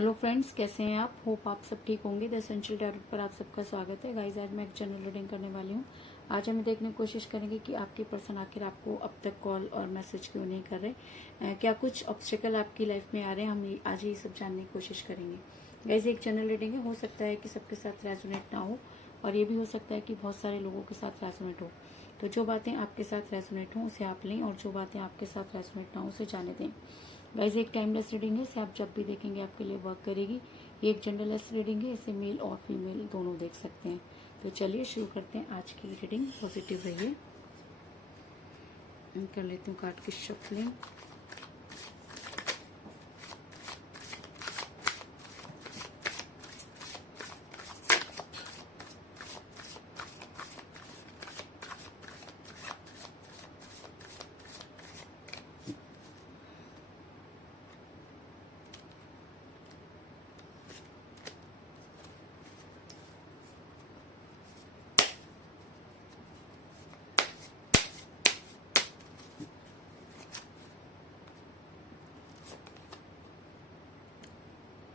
Hello friends, कैसे हैं आप? होप आप सब ठीक होंगे। द एसेंशियल टैरोट पर आप सबका स्वागत है। गाइस, आज मैं एक जनरल रीडिंग करने वाली हूँ। आज हम देखने की कोशिश करेंगे कि आपके पर्सन आखिर आपको अब तक कॉल और मैसेज क्यों नहीं कर रहे। क्या कुछ ऑब्स्टिकल आपकी लाइफ में आ रहे हैं? हम आज ही सब जानने की कोशिश करेंगे। गाइस, एक जनरल रीडिंग है, हो सकता है कि सबके साथ रेजोनेट ना हो, और ये भी हो सकता है कि बहुत सारे लोगों के साथ रेजोनेट हो। तो जो बातें आपके साथ रेजोनेट हों उसे आप लें, और जो बातें आपके साथ रेजोनेट ना हो उसे जाने दें। गाइस, एक टाइमलेस रीडिंग है, इसे आप जब भी देखेंगे आपके लिए वर्क करेगी। ये एक जेंडरलेस रीडिंग है, इसे मेल और फीमेल दोनों देख सकते हैं। तो चलिए शुरू करते हैं आज की रीडिंग। पॉजिटिव रहिए। कर लेती हूँ कार्ड की shuffling.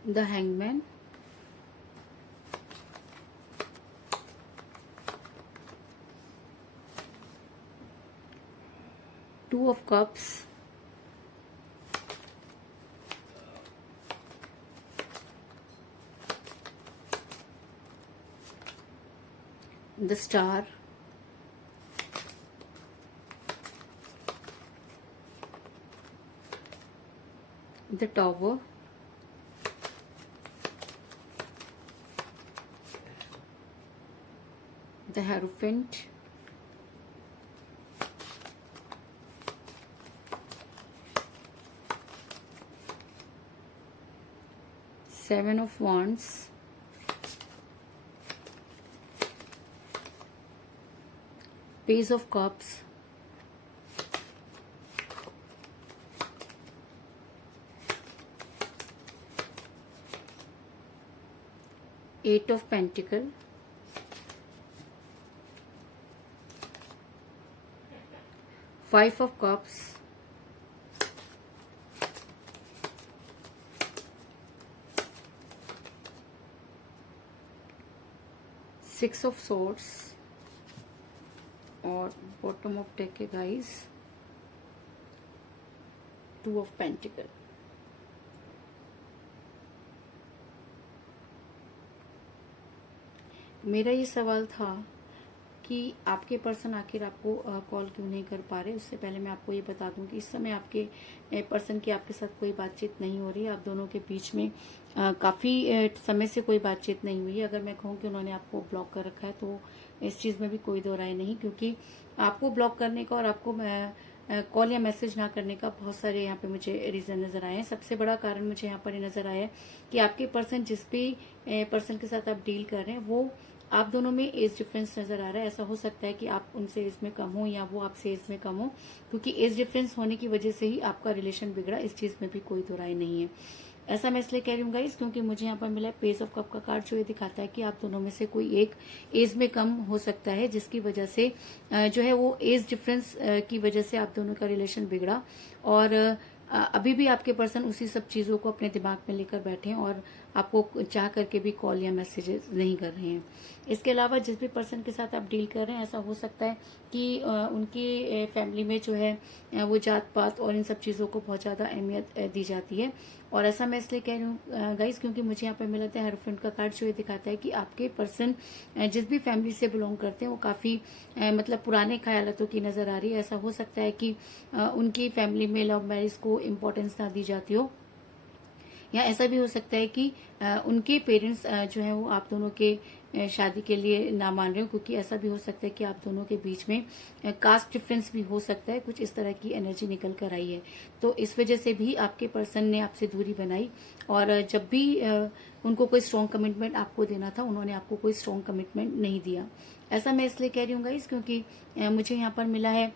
The hangman, two of cups, the star, the tower, the Hierophant, Seven of Wands, Page of Cups, Eight of Pentacles, Five of Cups, Six of Swords, और बॉटम ऑफ डेक है guys two of pentacle. मेरा ये सवाल था कि आपके person आखिर आपको कॉल क्यों नहीं कर पा रहे। उससे पहले मैं आपको ये बता दूं कि इस समय आपके पर्सन की आपके साथ कोई बातचीत नहीं हो रही है। आप दोनों के बीच में काफी समय से कोई बातचीत नहीं हुई है। अगर मैं कहूँ कि उन्होंने आपको ब्लॉक कर रखा है तो इस चीज में भी कोई दो राय नहीं, क्योंकि आपको ब्लॉक करने का और आपको कॉल या मैसेज ना करने का बहुत सारे यहाँ पे मुझे रीजन नजर आए हैं। सबसे बड़ा कारण मुझे यहाँ पर ये नजर आया है कि आपके पर्सन जिस भी पर्सन के साथ आप डील कर रहे हैं वो आप दोनों में एज डिफरेंस नजर आ रहा है। ऐसा हो सकता है कि आप उनसे एज में कम हो या वो आपसे एज में कम हो, क्योंकि एज डिफरेंस होने की वजह से ही आपका रिलेशन बिगड़ा। इस चीज में भी कोई दो राय नहीं है। ऐसा मैं इसलिए कह रही हूँ गाइस क्योंकि मुझे यहाँ पर मिला पेज ऑफ कप का कार्ड, जो ये दिखाता है कि आप दोनों में से कोई एक एज में कम हो सकता है, जिसकी वजह से जो है वो एज डिफरेंस की वजह से आप दोनों का रिलेशन बिगड़ा। और अभी भी आपके पर्सन उसी सब चीजों को अपने दिमाग में लेकर बैठे हैं और आपको चाह करके भी कॉल या मैसेजेस नहीं कर रहे हैं। इसके अलावा जिस भी पर्सन के साथ आप डील कर रहे हैं, ऐसा हो सकता है कि उनकी फैमिली में जो है वो जात पात और इन सब चीजों को बहुत ज्यादा अहमियत दी जाती है। और ऐसा मैं इसलिए कह रही हूँ गाइस क्योंकि मुझे यहाँ पे मिला था हेरोफेंट का कार्ड, जो ये दिखाता है कि आपके पर्सन जिस भी फैमिली से बिलोंग करते हैं वो काफी मतलब पुराने ख्यालातों की नजर आ रही है। ऐसा हो सकता है कि उनकी फैमिली में लव मैरिज को इम्पोर्टेंस ना दी जाती हो, या ऐसा भी हो सकता है कि उनके पेरेंट्स जो है वो आप दोनों के शादी के लिए ना मान रहे हो, क्योंकि ऐसा भी हो सकता है कि आप दोनों के बीच में कास्ट डिफरेंस भी हो सकता है। कुछ इस तरह की एनर्जी निकल कर आई है, तो इस वजह से भी आपके पर्सन ने आपसे दूरी बनाई। और जब भी उनको कोई स्ट्रॉन्ग कमिटमेंट आपको देना था, उन्होंने आपको कोई स्ट्रॉन्ग कमिटमेंट नहीं दिया। ऐसा मैं इसलिए कह रही हूँ गाइस क्योंकि मुझे यहाँ पर मिला है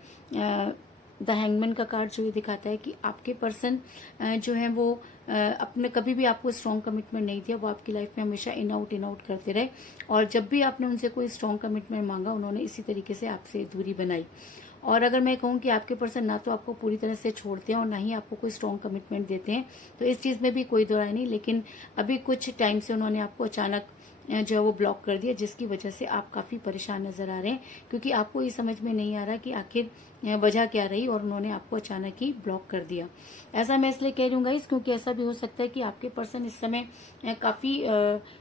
द हैंगमैन का कार्ड, जो ये दिखाता है कि आपके पर्सन जो है वो अपने कभी भी आपको स्ट्रॉन्ग कमिटमेंट नहीं दिया। वो आपकी लाइफ में हमेशा इन आउट करते रहे, और जब भी आपने उनसे कोई स्ट्रॉन्ग कमिटमेंट मांगा उन्होंने इसी तरीके से आपसे दूरी बनाई। और अगर मैं कहूँ कि आपके पर्सन ना तो आपको पूरी तरह से छोड़ते हैं और ना ही आपको कोई स्ट्रॉन्ग कमिटमेंट देते हैं, तो इस चीज़ में भी कोई दो राय नहीं। लेकिन अभी कुछ टाइम से उन्होंने आपको अचानक जो है वो ब्लॉक कर दिया, जिसकी वजह से आप काफ़ी परेशान नजर आ रहे हैं, क्योंकि आपको ये समझ में नहीं आ रहा कि आखिर वजह क्या रही और उन्होंने आपको अचानक ही ब्लॉक कर दिया। ऐसा मैं इसलिए कह रही हूँ गाइस, क्योंकि ऐसा भी हो सकता है कि आपके पर्सन इस समय काफ़ी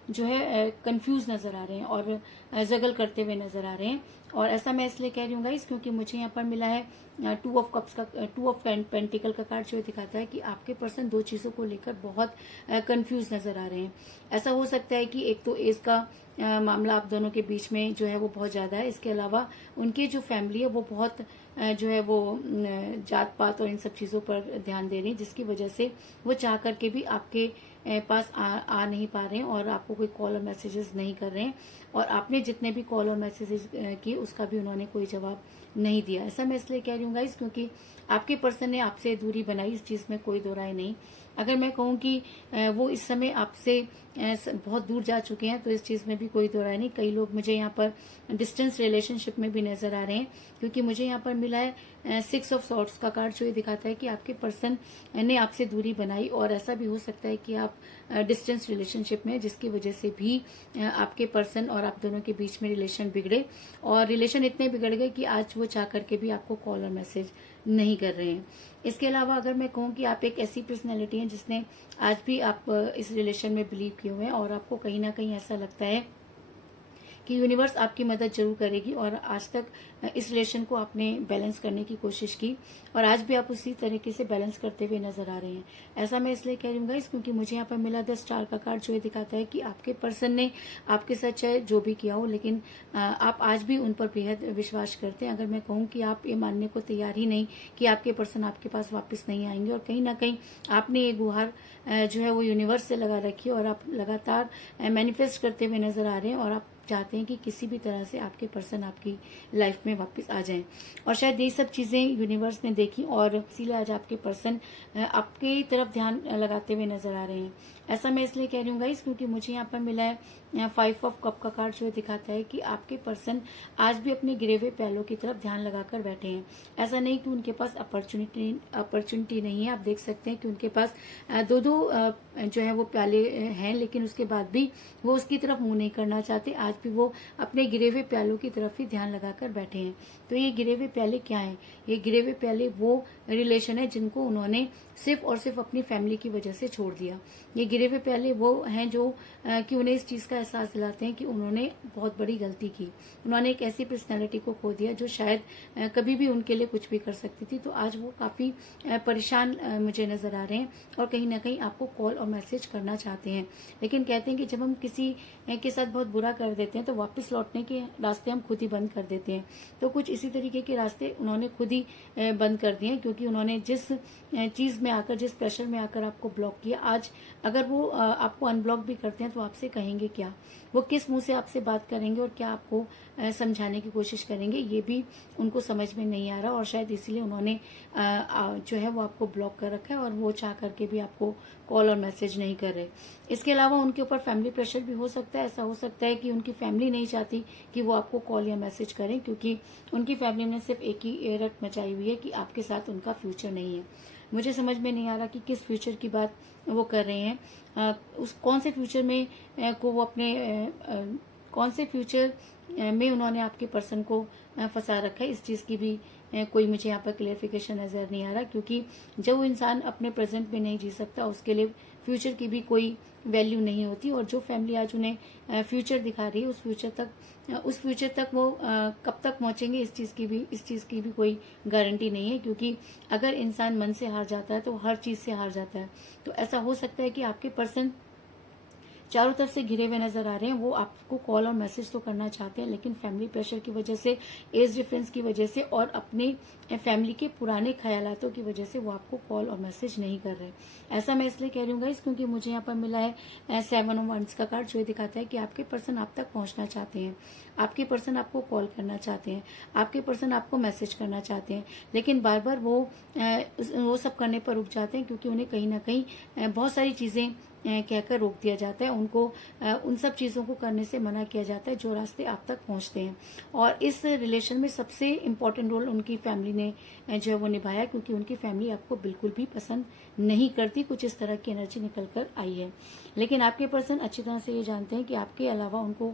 जो है कंफ्यूज नजर आ रहे हैं और जगल करते हुए नजर आ रहे हैं। और ऐसा मैं इसलिए कह रही हूँ गाइस, क्योंकि मुझे यहाँ पर मिला है टू ऑफ कप्स का, टू ऑफ पेंटिकल का कार्ड, जो दिखाता है कि आपके पर्सन दो चीजों को लेकर बहुत कंफ्यूज नजर आ रहे हैं। ऐसा हो सकता है कि एक तो एज का मामला आप दोनों के बीच में जो है वो बहुत ज्यादा है। इसके अलावा उनकी जो फैमिली है वो बहुत जो है वो जात पात और इन सब चीजों पर ध्यान दे रही है, जिसकी वजह से वो चाह करके भी आपके पास आ नहीं पा रहे हैं और आपको कोई कॉल और मैसेजेस नहीं कर रहे हैं। और आपने जितने भी कॉल और मैसेजेस किए उसका भी उन्होंने कोई जवाब नहीं दिया। ऐसा मैं इसलिए कह रही हूँ गाइस, क्योंकि आपके पर्सन ने आपसे दूरी बनाई, इस चीज में कोई दो राय नहीं। अगर मैं कहूँ कि वो इस समय आपसे बहुत दूर जा चुके हैं, तो इस चीज में भी कोई दो राय नहीं। कई लोग मुझे यहाँ पर डिस्टेंस रिलेशनशिप में भी नजर आ रहे हैं, क्योंकि मुझे यहाँ पर मिला है 6 ऑफ सॉर्ड्स का कार्ड, जो ये दिखाता है कि आपके पर्सन ने आपसे दूरी बनाई। और ऐसा भी हो सकता है कि आप डिस्टेंस रिलेशनशिप में, जिसकी वजह से भी आपके पर्सन और आप दोनों के बीच में रिलेशन बिगड़े, और रिलेशन इतने बिगड़ गए कि आज वो चाह करके भी आपको कॉल और मैसेज नहीं कर रहे हैं। इसके अलावा अगर मैं कहूँ कि आप एक ऐसी पर्सनैलिटी हैं जिसने आज भी आप इस रिलेशन में बिलीव किए हुए हैं, और आपको कहीं ना कहीं ऐसा लगता है कि यूनिवर्स आपकी मदद जरूर करेगी, और आज तक इस रिलेशन को आपने बैलेंस करने की कोशिश की और आज भी आप उसी तरीके से बैलेंस करते हुए नजर आ रहे हैं। ऐसा मैं इसलिए कह रही हूँ गाइस, क्योंकि मुझे यहाँ पर मिला 10 स्टार का कार्ड, जो ये दिखाता है कि आपके पर्सन ने आपके साथ चाहे जो भी किया हो, लेकिन आप आज भी उन पर बेहद विश्वास करते हैं। अगर मैं कहूँ कि आप ये मानने को तैयार ही नहीं कि आपके पर्सन आपके पास वापस नहीं आएंगे, और कहीं ना कहीं आपने ये गुहार जो है वो यूनिवर्स से लगा रखी है और आप लगातार मैनिफेस्ट करते हुए नजर आ रहे हैं, और आप चाहते हैं कि किसी भी तरह से आपके पर्सन आपकी लाइफ में वापस आ जाएं। और शायद ये सब चीजें यूनिवर्स ने देखी, और इसीलिए आज आपके पर्सन आपकी तरफ ध्यान लगाते हुए नजर आ रहे हैं। ऐसा मैं इसलिए कह रही हूँ गाइस, क्योंकि मुझे यहाँ पर मिला है 5 ऑफ कप का कार्ड, जो दिखाता है कि आपके पर्सन आज भी अपने गिरे हुए प्यालों की तरफ ध्यान लगाकर बैठे हैं। ऐसा नहीं कि उनके पास अपॉर्चुनिटी नहीं है। आप देख सकते हैं कि उनके पास दो जो है वो प्याले हैं, लेकिन उसके बाद भी वो उसकी तरफ मुंह नहीं करना चाहते। आज भी वो अपने गिरे हुए प्यालों की तरफ ही ध्यान लगाकर बैठे हैं। तो ये गिरे हुए प्याले क्या हैं? ये गिरे हुए प्याले वो रिलेशन है जिनको उन्होंने सिर्फ और सिर्फ अपनी फैमिली की वजह से छोड़ दिया। ये गिरे हुए प्याले वो हैं जो कि उन्हें इस चीज का एहसास दिलाते हैं कि उन्होंने बहुत बड़ी गलती की। उन्होंने एक ऐसी पर्सनैलिटी को खो दिया जो शायद कभी भी उनके लिए कुछ भी कर सकती थी। तो आज वो काफी परेशान मुझे नजर आ रहे हैं, और कहीं ना कहीं आपको कॉल और मैसेज करना चाहते हैं। लेकिन कहते हैं कि जब हम किसी के साथ बहुत बुरा कर देते हैं तो वापस लौटने के रास्ते हम खुद ही बंद कर देते हैं। तो कुछ इसी तरीके के रास्ते उन्होंने खुद ही बंद कर दिए, क्योंकि उन्होंने जिस चीज में आकर, जिस प्रेशर में आकर आपको ब्लॉक किया, आज अगर वो आपको अनब्लॉक भी करते हैं तो आपसे कहेंगे क्या? वो किस मुंह से आपसे बात करेंगे और क्या आपको समझाने की कोशिश करेंगे, ये भी उनको समझ में नहीं आ रहा। और शायद इसीलिए उन्होंने जो है वो आपको ब्लॉक कर रखा है, और वो चाह करके भी आपको कॉल और मैसेज नहीं कर रहे। इसके अलावा उनके ऊपर फैमिली प्रेशर भी हो सकता है। ऐसा हो सकता है कि उनकी फैमिली नहीं चाहती कि वो आपको कॉल या मैसेज करें, क्योंकि उनकी फैमिली ने सिर्फ एक ही रट मचाई हुई है कि आपके साथ उनका फ्यूचर नहीं है। मुझे समझ में नहीं आ रहा कि किस फ्यूचर की बात वो कर रहे हैं। उस कौन से फ्यूचर में को वो अपने कौन से फ्यूचर में उन्होंने आपके पर्सन को फंसा रखा है, इस चीज की भी कोई मुझे यहाँ पर क्लियरिफिकेशन नजर नहीं आ रहा। क्योंकि जब वो इंसान अपने प्रेजेंट में नहीं जी सकता, उसके लिए फ्यूचर की भी कोई वैल्यू नहीं होती। और जो फैमिली आज उन्हें फ्यूचर दिखा रही है, उस फ्यूचर तक वो कब तक पहुंचेंगे, इस चीज की भी कोई गारंटी नहीं है। क्योंकि अगर इंसान मन से हार जाता है तो हर चीज से हार जाता है। तो ऐसा हो सकता है कि आपके पर्सन चारों तरफ से घिरे हुए नजर आ रहे हैं। वो आपको कॉल और मैसेज तो करना चाहते हैं, लेकिन फैमिली प्रेशर की वजह से, एज डिफरेंस की वजह से और अपने फैमिली के पुराने ख्यालातों की वजह से वो आपको कॉल और मैसेज नहीं कर रहे। ऐसा मैं इसलिए कह रही हूँ गाइस, क्योंकि मुझे यहाँ पर मिला है 7 ऑफ वांड्स का कार्ड, जो दिखाता है कि आपके पर्सन आप तक पहुंचना चाहते हैं, आपके पर्सन आपको कॉल करना चाहते हैं, आपके पर्सन आपको मैसेज करना चाहते हैं, लेकिन बार बार वो सब करने पर रुक जाते हैं, क्योंकि उन्हें कहीं ना कहीं बहुत सारी चीजें कहकर रोक दिया जाता है, उनको उन सब चीज़ों को करने से मना किया जाता है जो रास्ते आप तक पहुंचते हैं। और इस रिलेशन में सबसे इम्पोर्टेंट रोल उनकी फैमिली ने जो है वो निभाया, क्योंकि उनकी फैमिली आपको बिल्कुल भी पसंद नहीं करती। कुछ इस तरह की एनर्जी निकल कर आई है। लेकिन आपके पर्सन अच्छी तरह से ये जानते हैं कि आपके अलावा उनको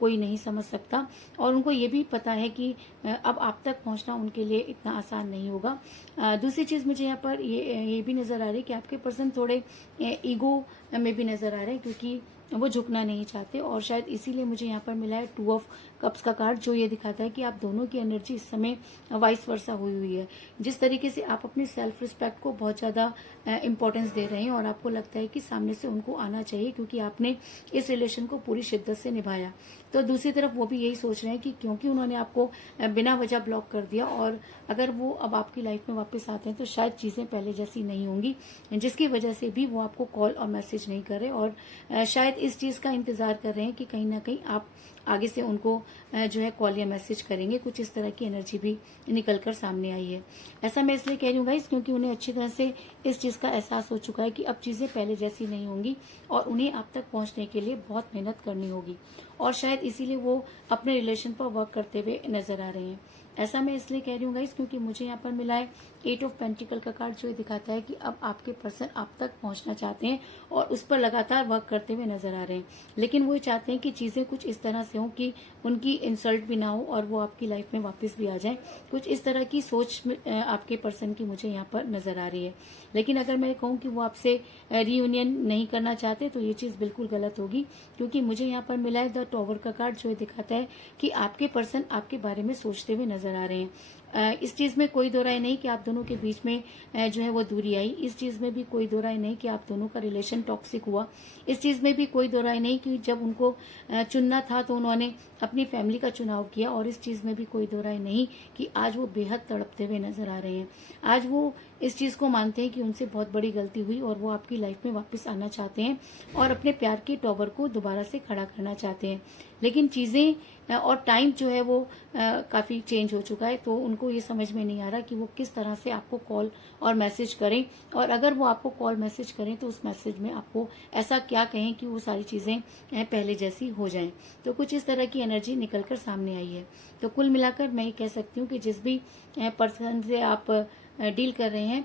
कोई नहीं समझ सकता, और उनको ये भी पता है कि अब आप तक पहुंचना उनके लिए इतना आसान नहीं होगा। दूसरी चीज़ मुझे यहाँ पर ये भी नज़र आ रही है कि आपके पर्सन थोड़े ईगो में भी नज़र आ रहे हैं, क्योंकि वो झुकना नहीं चाहते, और शायद इसीलिए मुझे यहाँ पर मिला है 2 ऑफ कप्स का कार्ड, जो ये दिखाता है कि आप दोनों की एनर्जी इस समय वाइस वर्सा हुई हुई है। जिस तरीके से आप अपनी सेल्फ रिस्पेक्ट को बहुत ज़्यादा इंपॉर्टेंस दे रहे हैं, और आपको लगता है कि सामने से उनको आना चाहिए, क्योंकि आपने इस रिलेशन को पूरी शिद्दत से निभाया। तो दूसरी तरफ वो भी यही सोच रहे हैं कि क्योंकि उन्होंने आपको बिना वजह ब्लॉक कर दिया, और अगर वो अब आपकी लाइफ में वापस आते हैं तो शायद चीज़ें पहले जैसी नहीं होंगी, जिसकी वजह से भी वो आपको कॉल और मैसेज नहीं कर रहे, और शायद इस चीज़ का इंतजार कर रहे हैं कि कहीं ना कहीं आप आगे से उनको जो है कॉल या मैसेज करेंगे। कुछ इस तरह की एनर्जी भी निकल कर सामने आई है। ऐसा मैं इसलिए कह रही हूँ गाइस, क्योंकि उन्हें अच्छी तरह से इस चीज़ का एहसास हो चुका है कि अब चीज़ें पहले जैसी नहीं होंगी, और उन्हें आप तक पहुँचने के लिए बहुत मेहनत करनी होगी, और शायद इसीलिए वो अपने रिलेशन पर वर्क करते हुए नजर आ रहे हैं। ऐसा मैं इसलिए कह रही हूँ गाइस, क्योंकि मुझे यहाँ पर मिला है 8 ऑफ पेंटिकल का कार्ड, जो दिखाता है कि अब आपके पर्सन आप तक पहुंचना चाहते हैं और उस पर लगातार वर्क करते हुए नजर आ रहे हैं। लेकिन वो चाहते हैं कि चीजें कुछ इस तरह से हों कि उनकी इंसल्ट भी ना हो, और वो आपकी लाइफ में वापस भी आ जाए। कुछ इस तरह की सोच आपके पर्सन की मुझे यहाँ पर नजर आ रही है। लेकिन अगर मैं कहूँ कि वो आपसे रीयूनियन नहीं करना चाहते, तो ये चीज बिल्कुल गलत होगी, क्योंकि मुझे यहाँ पर मिला है द टॉवर का कार्ड, जो दिखाता है कि आपके पर्सन आपके बारे में सोचते हुए नजर आ रहे हैं। इस चीज में कोई दो राय नहीं कि आप दोनों के बीच में जो है वो दूरी आई। इस चीज में भी कोई दो राय नहीं कि आप दोनों का रिलेशन टॉक्सिक हुआ। इस चीज में भी कोई दो राय नहीं कि जब उनको चुनना था तो उन्होंने अपनी फैमिली का चुनाव किया। और इस चीज में भी कोई दो राय नहीं कि आज वो बेहद तड़पते हुए नजर आ रहे हैं। आज वो इस चीज को मानते हैं कि उनसे बहुत बड़ी गलती हुई, और वो आपकी लाइफ में वापस आना चाहते हैं और अपने प्यार के टॉवर को दोबारा से खड़ा करना चाहते हैं। लेकिन चीजें और टाइम जो है वो काफी चेंज हो चुका है, तो उनको ये समझ में नहीं आ रहा कि वो किस तरह से आपको कॉल और मैसेज करें, और अगर वो आपको कॉल मैसेज करें तो उस मैसेज में आपको ऐसा क्या कहें कि वो सारी चीजें पहले जैसी हो जाएं। तो कुछ इस तरह की एनर्जी निकलकर सामने आई है। तो कुल मिलाकर मैं ये कह सकती हूँ कि जिस भी पर्सन से आप डील कर रहे हैं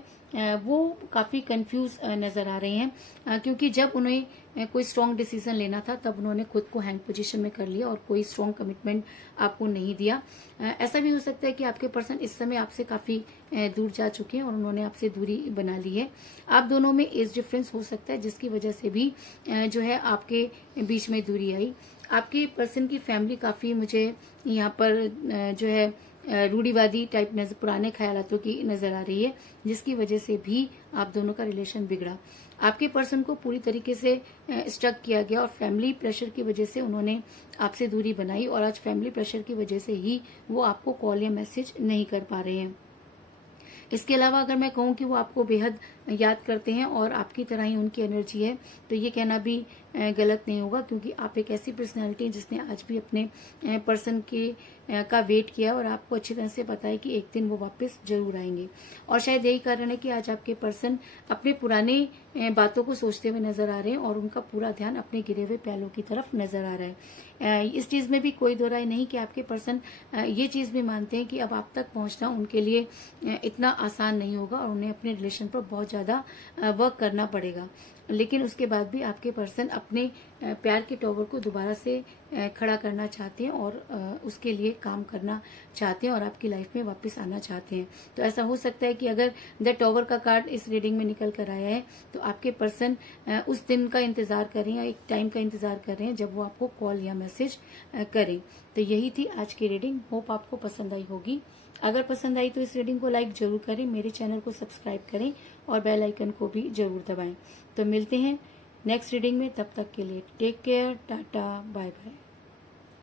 वो काफी कंफ्यूज नजर आ रहे हैं, क्योंकि जब उन्हें कोई स्ट्रॉन्ग डिसीजन लेना था तब उन्होंने खुद को हैंग पोजीशन में कर लिया और कोई स्ट्रॉन्ग कमिटमेंट आपको नहीं दिया। ऐसा भी हो सकता है कि आपके पर्सन इस समय आपसे काफी दूर जा चुके हैं और उन्होंने आपसे दूरी बना ली है। आप दोनों में एज डिफरेंस हो सकता है, जिसकी वजह से भी जो है आपके बीच में दूरी आई। आपके पर्सन की फैमिली काफी मुझे यहाँ पर जो है रूढ़िवादी टाइप पुराने ख्यालातों की नजर आ रही है, जिसकी वजह से भी आप दोनों का रिलेशन बिगड़ा। आपके पर्सन को पूरी तरीके से स्टक किया गया और फैमिली प्रेशर की वजह से उन्होंने आपसे दूरी बनाई, और आज फैमिली प्रेशर की वजह से ही वो आपको कॉल या मैसेज नहीं कर पा रहे हैं। इसके अलावा अगर मैं कहूँ कि वो आपको बेहद याद करते हैं और आपकी तरह ही उनकी एनर्जी है, तो ये कहना भी गलत नहीं होगा, क्योंकि आप एक ऐसी पर्सनैलिटी हैं जिसने आज भी अपने पर्सन के का वेट किया, और आपको अच्छी तरह से पता है कि एक दिन वो वापस जरूर आएंगे। और शायद यही कारण है कि आज आपके पर्सन अपने पुराने बातों को सोचते हुए नजर आ रहे हैं और उनका पूरा ध्यान अपने गिरे हुए प्यालों की तरफ नजर आ रहा है। इस चीज में भी कोई दो राय नहीं कि आपके पर्सन ये चीज भी मानते हैं कि अब आप तक पहुंचना उनके लिए इतना आसान नहीं होगा, और उन्हें अपने रिलेशन पर बहुत ज्यादा वर्क करना पड़ेगा। लेकिन उसके बाद भी आपके पर्सन अपने प्यार के टॉवर को दोबारा से खड़ा करना चाहते हैं और उसके लिए काम करना चाहते हैं और आपकी लाइफ में वापस आना चाहते हैं। तो ऐसा हो सकता है कि अगर द टॉवर का कार्ड इस रीडिंग में निकल कर आया है, तो आपके पर्सन उस दिन का इंतजार कर रहे हैं, एक टाइम का इंतजार कर रहे हैं जब वो आपको कॉल या मैसेज करें। तो यही थी आज की रीडिंग। होप आपको पसंद आई होगी। अगर पसंद आई तो इस रीडिंग को लाइक जरूर करें, मेरे चैनल को सब्सक्राइब करें और बेल आइकन को भी जरूर दबाएं। तो मिलते हैं नेक्स्ट रीडिंग में, तब तक के लिए take care, tata, bye bye.